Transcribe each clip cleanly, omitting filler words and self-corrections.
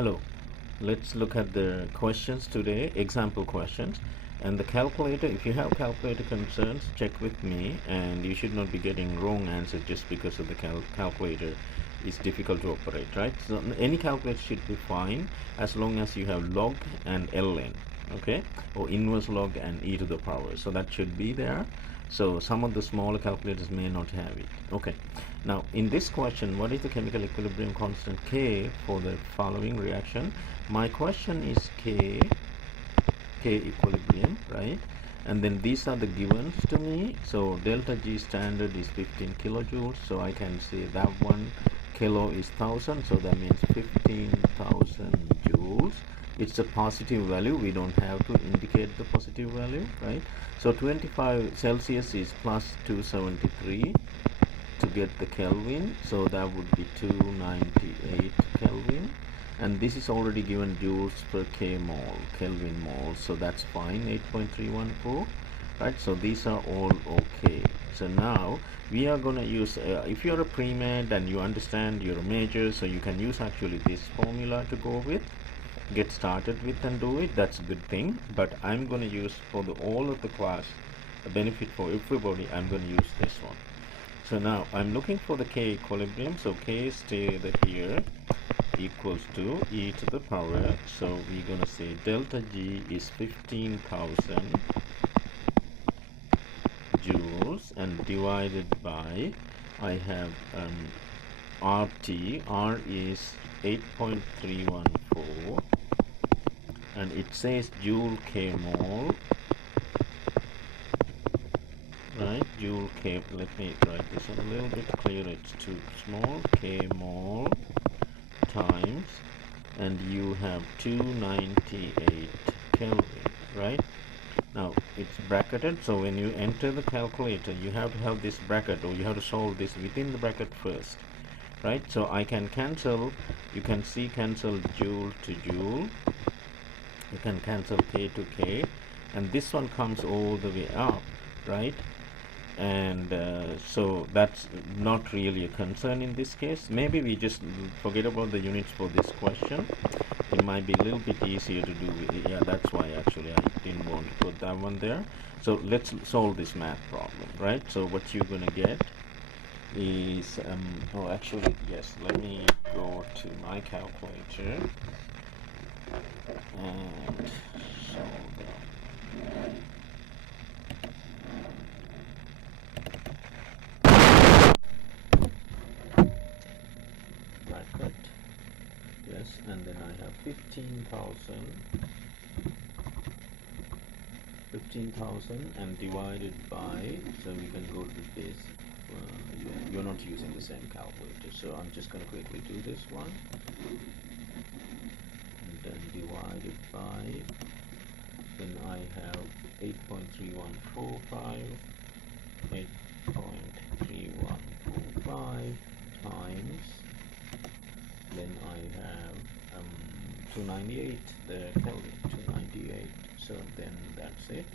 Hello, let's look at the questions today, example questions. And the calculator, if you have calculator concerns, check with me, and you should not be getting wrong answers just because of the calculator is difficult to operate, right? So any calculator should be fine as long as you have log and ln, okay, or inverse log and e to the power, so that should be there. So some of the smaller calculators may not have it. Okay, now in this question, what is the chemical equilibrium constant K for the following reaction? My question is K equilibrium, right? And then these are the givens to me. So delta G standard is 15 kilojoules, so I can say that one kilo is 1000, so that means 15,000 joules. It's a positive value, we don't have to indicate the positive value, right? So 25 Celsius is plus 273 to get the Kelvin, so that would be 298 Kelvin, and this is already given joules per k mole, Kelvin mole, so that's fine, 8.314, right? So these are all okay. So now we are going to use, if you're a pre-med and you understand, you're a major, so you can use actually this formula to go with, get started with and do it. That's a good thing, but I'm going to use for the all of the class, a benefit for everybody, I'm going to use this one. So now I'm looking for the K equilibrium, so K stay here equals to e to the power, so we're going to say delta G is 15,000 joules and divided by, I have RT, R is 8.314, and it says joule k mole, right? Joule k, let me write this a little bit clearer, it's too small, k mole times, and you have 298 Kelvin, right? Now it's bracketed, so when you enter the calculator you have to have this bracket, or you have to solve this within the bracket first, right? So I can cancel, you can see cancel joule to joule, you can cancel k to k, and this one comes all the way up, right? And so that's not really a concern in this case. Maybe we just forget about the units for this question. It might be a little bit easier to do with, yeah, that's why actually I didn't want to put that one there. So let's solve this math problem, right? So what you're gonna get is oh, actually, yes, let me go to my calculator and solve that. Bracket, yes, and then I have 15,000 and divided by, so we can go to this, you're not using the same calculator, so I'm just going to quickly do this one, and then divided by, then I have 8.3145, 8.3145 times, then I have 298, the Kelvin, 298, so then that's it.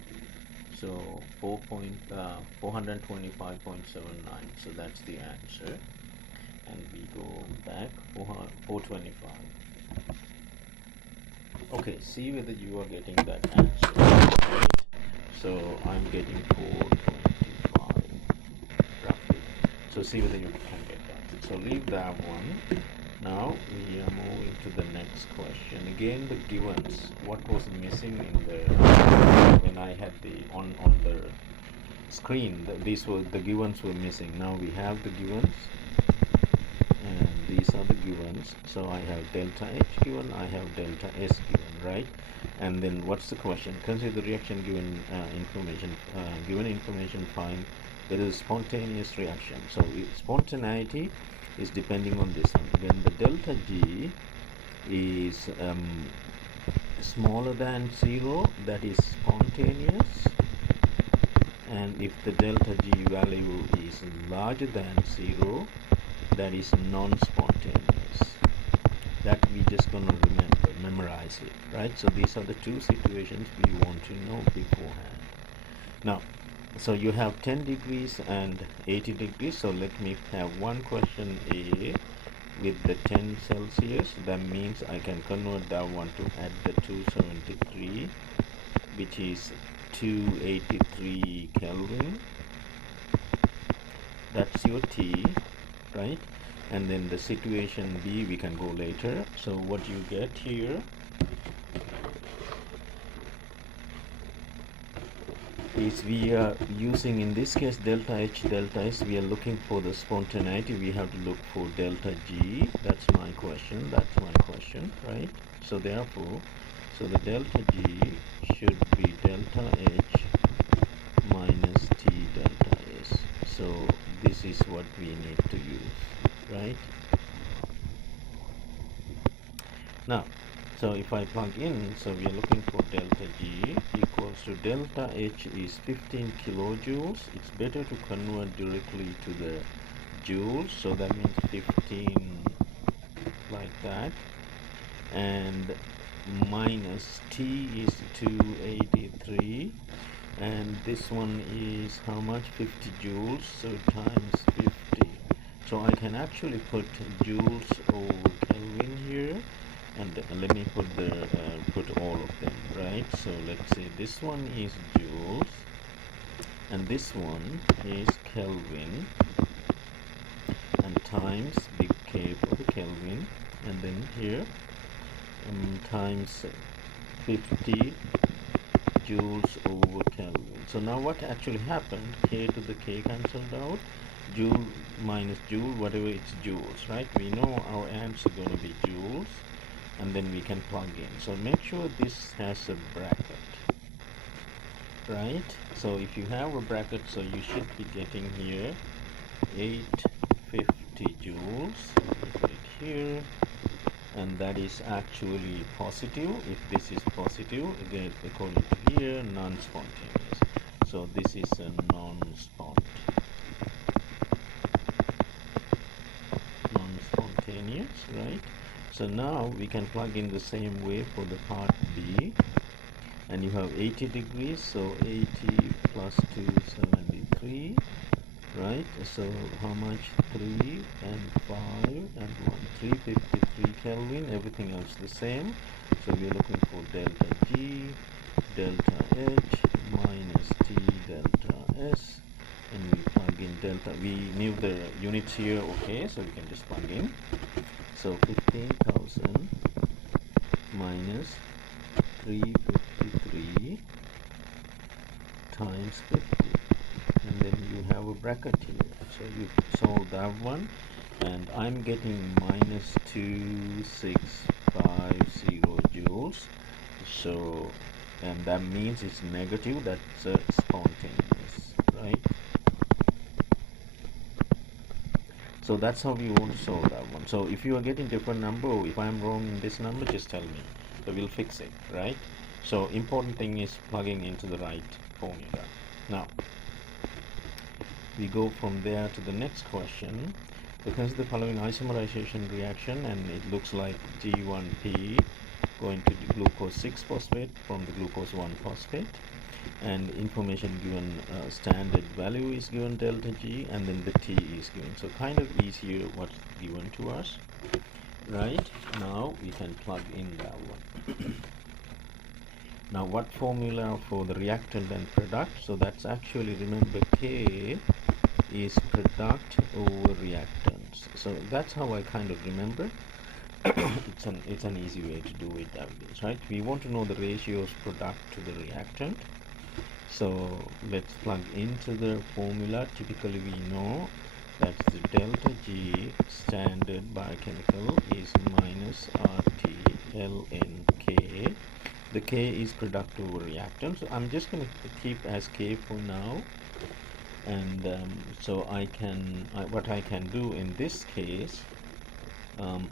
So 425.79, so that's the answer, and we go back 425. Okay, see whether you are getting that answer, right? So I'm getting 425 roughly, so see whether you can get that. So leave that one. Now we are moving to the next question. Again, the givens. What was missing in the when I had the on the screen? These were the givens were missing. Now we have the givens, and these are the givens. So I have delta H given, I have delta S given, right? And then what's the question? Consider the reaction given information. Given information, find whether it is spontaneous reaction. So spontaneity is depending on this one. When the delta G is smaller than 0, that is spontaneous, and if the delta G value is larger than 0, that is non-spontaneous. That we just gonna memorize it, right? So these are the two situations we want to know beforehand. Now, so you have 10 degrees and 80 degrees, so let me have one question A with the 10 Celsius. That means I can convert that one to add the 273, which is 283 Kelvin. That's your T, right? And then the situation B we can go later. So what you get here is, we are using, in this case, delta H, delta S. We are looking for the spontaneity. We have to look for delta G. That's my question, right? So therefore, so the delta G should be delta H minus T delta S. So this is what we need to use, right? Now, so if I plug in, so we are looking for delta G equals to delta H is 15 kilojoules. It's better to convert directly to the joules, so that means 15 like that, and minus T is 283, and this one is how much? 50 joules, so times 50. So I can actually put joules over Kelvin here, and let me put the put all of them, right? So let's say this one is joules and this one is Kelvin, and times big K for the Kelvin, and then here times 50 joules over Kelvin. So now what actually happened, K to the K cancelled out, joule minus joule, whatever, it's joules, right? We know our answer is going to be joules, and then we can plug in. So make sure this has a bracket, right? So if you have a bracket, so you should be getting here 850 joules. Put it here, and that is actually positive. If this is positive, then according to here, non-spontaneous. So this is a non-spontaneous, right? So now we can plug in the same way for the part B, and you have 80 degrees, so 80 plus 273, right? So how much? 3 and 5 and 1, 353 Kelvin. Everything else the same. So we're looking for delta G, delta H minus T delta S, and we plug in delta. We knew the units here, okay, so we can just plug in. So 15,000 minus 353 times 50, and then you have a bracket here. So you solve that one, and I'm getting minus 2650 joules. So, and that means it's negative. That's spontaneous, right? So that's how we want to solve that one. So if you are getting different number, or if I'm wrong in this number, just tell me, so we'll fix it, right? So important thing is plugging into the right formula. Now we go from there to the next question. Because the following isomerization reaction, and it looks like G1P going to the glucose 6 phosphate from the glucose 1 phosphate, and information given, standard value is given, delta G, and then the T is given. So kind of easier what's given to us, right? Now we can plug in that one. Now what formula for the reactant and product? So that's actually, remember, K is product over reactants. So that's how I kind of remember. It's an easy way to do it, right? We want to know the ratios product to the reactant. So let's plug into the formula. Typically we know that the delta G standard biochemical is minus RT ln K. The K is product over reactant, so I'm just going to keep as K for now. And so what I can do in this case,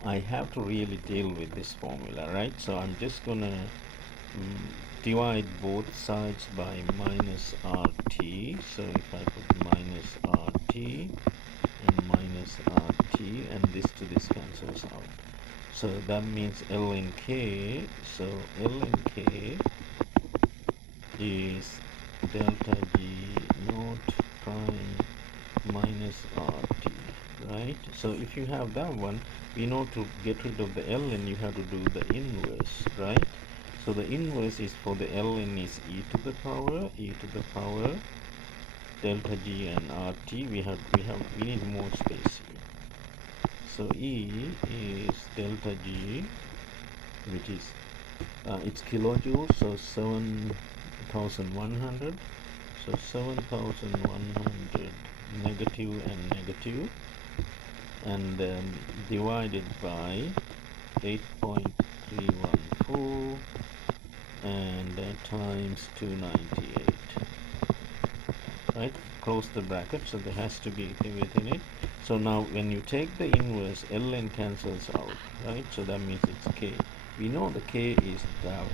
I have to really deal with this formula, right? So I'm just gonna divide both sides by minus RT. So if I put minus RT and minus RT, and this to this cancels out. So that means ln K. So ln K is delta G naught prime minus RT, right? So if you have that one, we know to get rid of the ln you have to do the inverse, right? So the inverse is for the ln is e to the power delta g and rt. We need more space here. So e is delta g, which is it's kilojoules, so 7,100. So 7,100 negative and negative, and then divided by 8.314 and times 298, right? Close the bracket, so there has to be within it. So now when you take the inverse, ln cancels out, right? So that means it's k. We know the k is that one,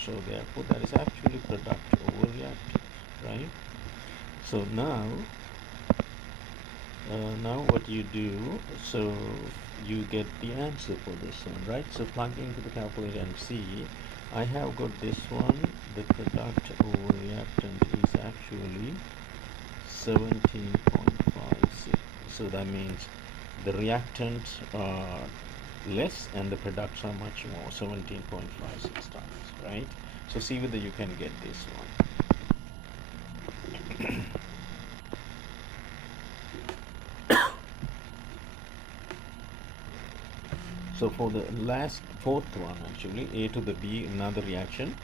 so therefore that is actually product over reactance, right? So now what you do, so you get the answer for this one, right? So plug into the calculator and see. I have got this one. The product over reactant is actually 17.56. So that means the reactants are less and the products are much more, 17.56 times, right? So see whether you can get this one. So for the fourth one, actually, A to the B, another reaction.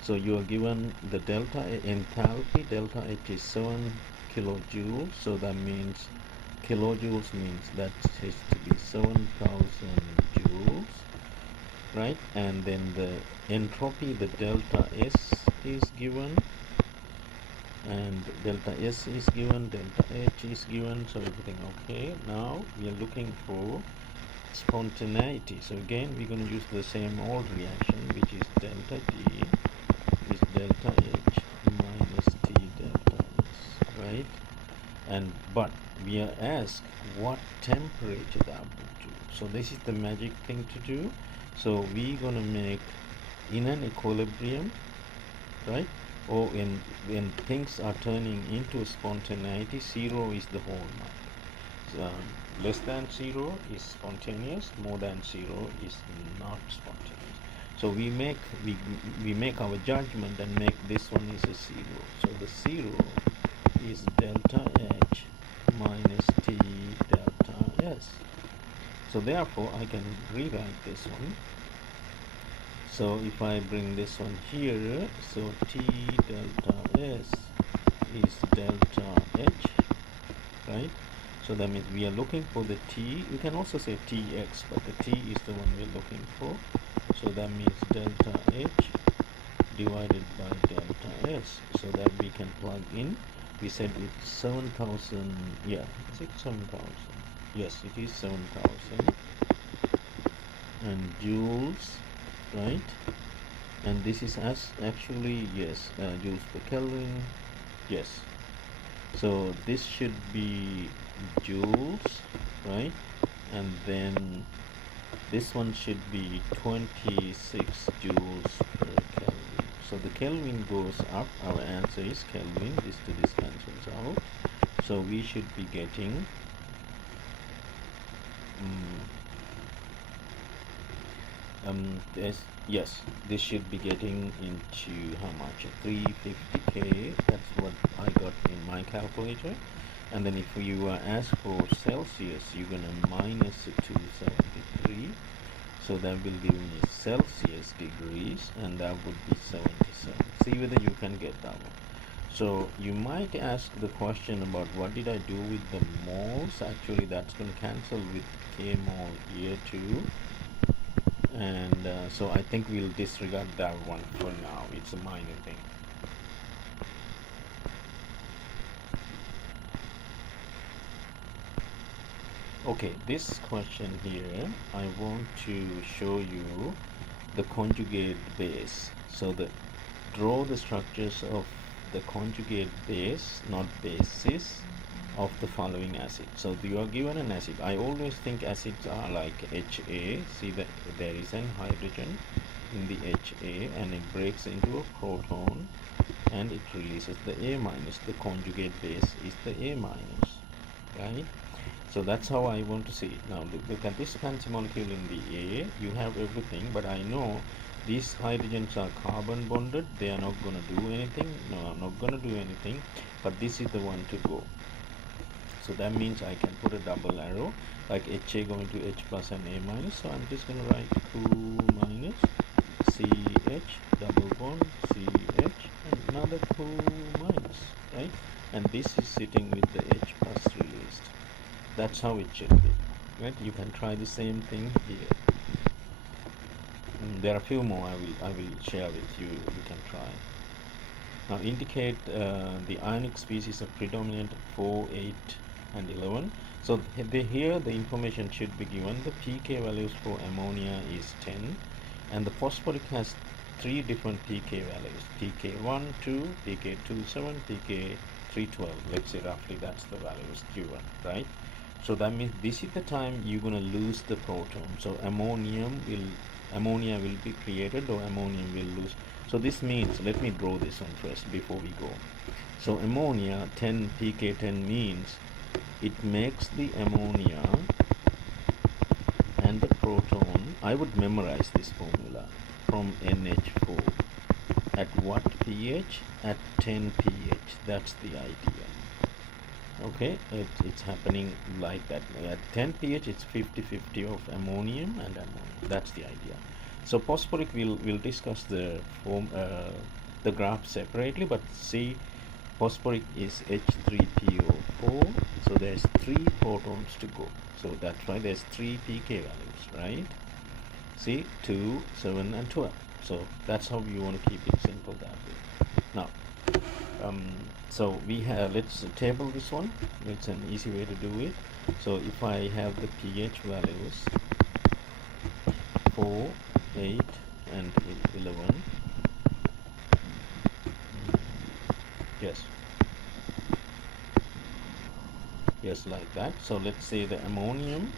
So you are given the delta enthalpy, delta H is 7 kilojoules. So that means kilojoules means that has to be 7,000 joules, right? And then the entropy, the delta S is given, and delta S is given, delta H is given, so everything okay. Now we are looking for spontaneity. So again we're going to use the same old reaction, which is delta G is delta H minus T delta S, right? And but we are asked what temperature that would do. So this is the magic thing to do. So we're going to make in an equilibrium, right? Or when things are turning into spontaneity, 0 is the whole mark. Less than 0 is spontaneous, more than 0 is not spontaneous. So we make our judgment and make this one is a 0. So the 0 is delta H minus T delta S. So therefore I can rewrite this one. So if I bring this one here, so T delta S is delta H, right? So that means we are looking for the T. You can also say Tx, but the T is the one we're looking for. So that means delta H divided by delta S. So that we can plug in. We said it's 7,000. Yeah, is it 7,000? Yes, it is 7,000. And joules, right? And this is actually, yes, joules per Kelvin. Yes. So this should be joules, right? And then this one should be 26 joules per Kelvin. So the Kelvin goes up. Our answer is Kelvin. This to this cancels out. So we should be getting yes, this should be getting into how much? 350K. That's what I got in my calculator. And then if you are asked for Celsius, you're gonna minus 273. So that will give me Celsius degrees, and that would be 77. See whether you can get that one. So you might ask the question about what did I do with the moles. Actually that's going to cancel with K mole here too. And so I think we'll disregard that one for now. It's a minor thing. Okay, this question here, I want to show you the conjugate base. So draw the structures of the conjugate base, not bases, of the following acid. So you are given an acid. I always think acids are like HA. See that there is an hydrogen in the HA and it breaks into a proton and it releases the A minus. The conjugate base is the A minus, right? So that's how I want to see it. Now look at this fancy molecule in the A. You have everything, but I know these hydrogens are carbon bonded. They are not going to do anything. No, I'm not going to do anything. But this is the one to go. So that means I can put a double arrow like HA going to H plus and A minus. So I'm just going to write 2 minus CH double bond CH and another 2 minus, right? And this is sitting with the H plus released. That's how it should be, right? You can try the same thing here. There are a few more I will share with you. You can try. Now indicate the ionic species of predominant 4, 8 and 11. So here the information should be given. The pK values for ammonia is 10 and the phosphoric has 3 different pK values: pK1, 2, pK27, pK312. Let's say roughly that's the values given, right? So that means this is the time you're going to lose the proton. So ammonia will be created or ammonium will lose. So this means, let me draw this one first before we go. So ammonia 10 pK10 means it makes the ammonia and the proton. I would memorize this formula from NH4 at what pH? At 10 pH. That's the idea. Okay, it's happening like that. At 10 pH it's 50-50 of ammonium and ammonia. That's the idea. So phosphoric we'll discuss the graph separately, but see, phosphoric is H3PO4, so there's 3 protons to go. So that's why there's 3 pK values, right? See, 2, 7 and 12. So that's how you want to keep it simple that way. Now so we have, let's table this one. It's an easy way to do it. So if I have the pH values 4, 8 and 11, yes, like that. So let's say the ammonium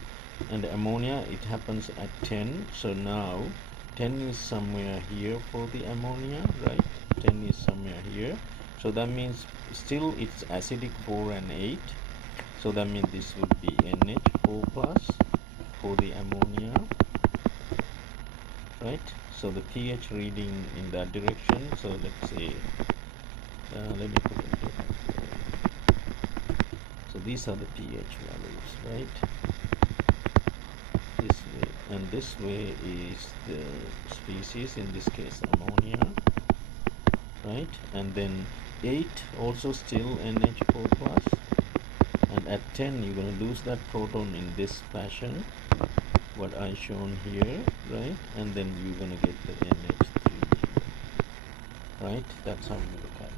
and the ammonia, it happens at 10. So now 10 is somewhere here for the ammonia, right? 10 is somewhere here. So that means still it's acidic 4 and 8. So that means this would be NH4 plus for the ammonia, right? So the pH reading in that direction. So let's say, let me put it here. So these are the pH values, right? This way, and this way is the species, in this case ammonia, right? And then 8 also still NH4 plus, and at 10 you're going to lose that proton in this fashion, what I shown here, right? And then you're going to get the NH3, right? That's how we look at it.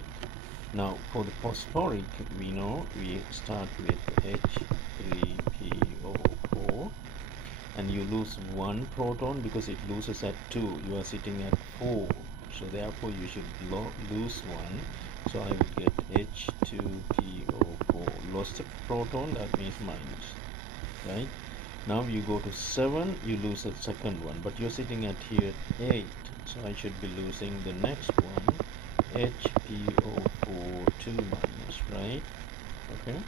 Now for the phosphoric, we know we start with H3PO4 and you lose 1 proton because it loses at 2. You are sitting at 4, so therefore you should lose 1. So I will get H2PO4. Lost a proton, that means minus, right? Now you go to 7, you lose the second one, but you're sitting at here 8, so I should be losing the next one, HPO4 2 minus, right? Okay,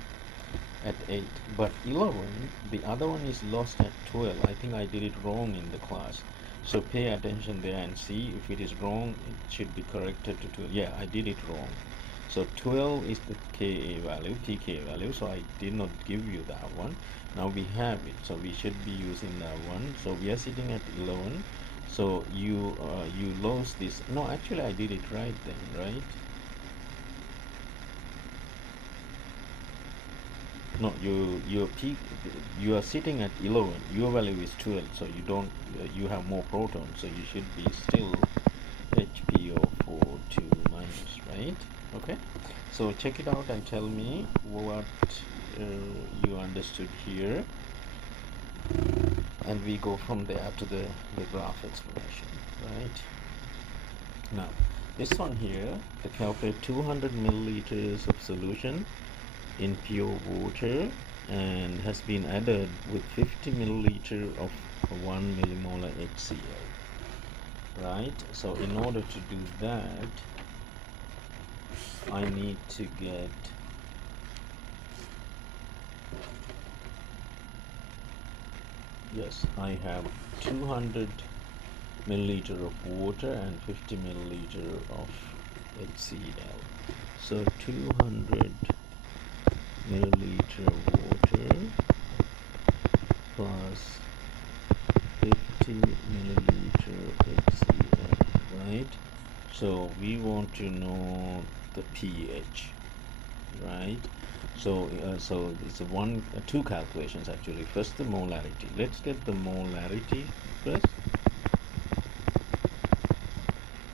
at 8. But 11, the other one is lost at 12. I think I did it wrong in the class, so pay attention there and see if it is wrong. It should be corrected to 12. Yeah, I did it wrong. So 12 is the Ka value, pK value, so I did not give you that one. Now we have it, so we should be using that one. So we are sitting at 11. So you lost this. No, actually I did it right then, right? No, you are sitting at 11. Your value is 12, so you don't you have more protons, so you should be still HPO4 2 minus, right? Okay, so check it out and tell me what you understood here, and we go from there to the graph explanation, right? Now this one here, the calculate 200 milliliters of solution in pure water and has been added with 50 milliliter of 1 millimolar HCl, right? So in order to do that, I need to get yes, I have 200 milliliter of water and 50 milliliter of HCl. So 200 milliliter water plus 50 milliliter HCl, right? So we want to know the pH, right? So so it's two calculations actually. First the molarity. Let's get the molarity first.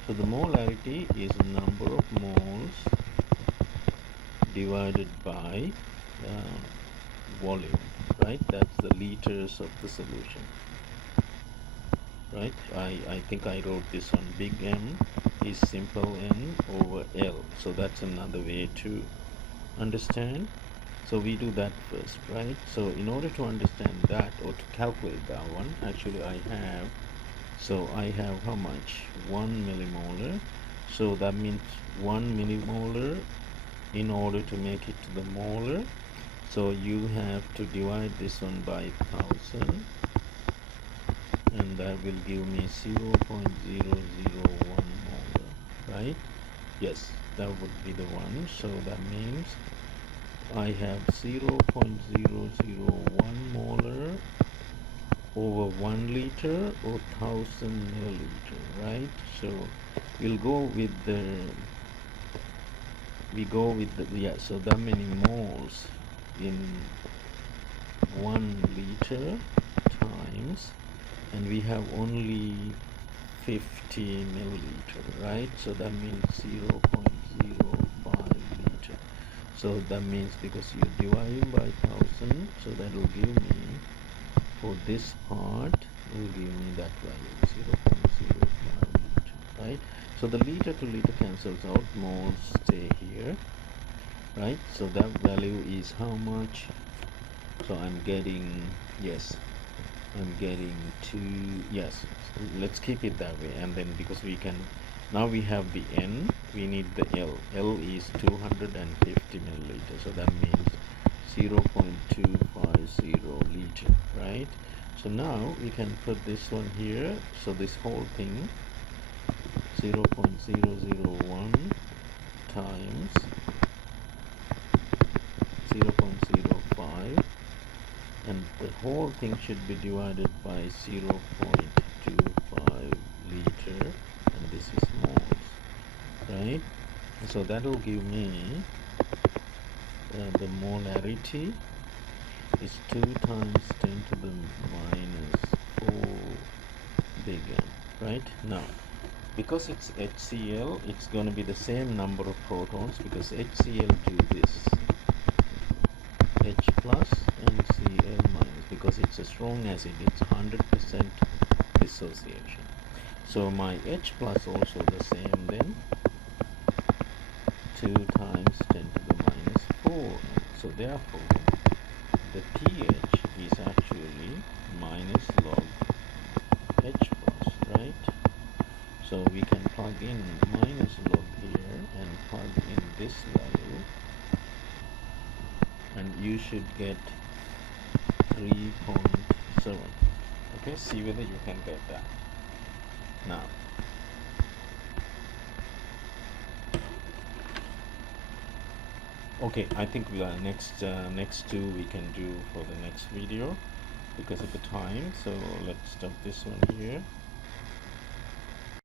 So the molarity is the number of moles divided by volume, right? That's the liters of the solution, right? I think I wrote this one. Big M is simple N over L. So that's another way to understand. So we do that first, right? So in order to understand that or to calculate that one, actually I have how much? 1 millimolar. So that means 1 millimolar. In order to make it to the molar, so you have to divide this one by 1000, and that will give me 0.001 molar, right? Yes, that would be the one. So that means I have 0.001 molar over 1 liter or 1000 milliliter, right? So we'll go with the yeah, so that many moles in 1 liter times, and we have only 50 milliliter, right? So that means 0.05 liter. So that means because you're dividing by 1000, so that will give me, for this part, will give me that value, 0.05 liter, right? So the liter to liter cancels out, moles stay here, right? So that value is how much? So I'm getting, yes, I'm getting 2, yes, let's keep it that way. And then because we can, now we have the N, we need the L is 250 milliliter, so that means 0.250 liter, right? So now we can put this one here, so this whole thing 0.001 times 0.05, and the whole thing should be divided by 0.25 liter, and this is moles, right? So that will give me the molarity is 2 times 10 to the minus 4 big M, right? Now because it's HCl, it's going to be the same number of protons, because HCl do this, H plus and Cl minus, because it's a strong acid, it's 100% dissociation. So my H plus also the same then, 2 times 10 to the minus 4. So therefore the pH is actually minus log H plus, right? So we can plug in minus log here and plug in this value, and you should get 3.7. Okay, see whether you can get that. Now okay, I think next two we can do for the next video because of the time. So let's stop this one here.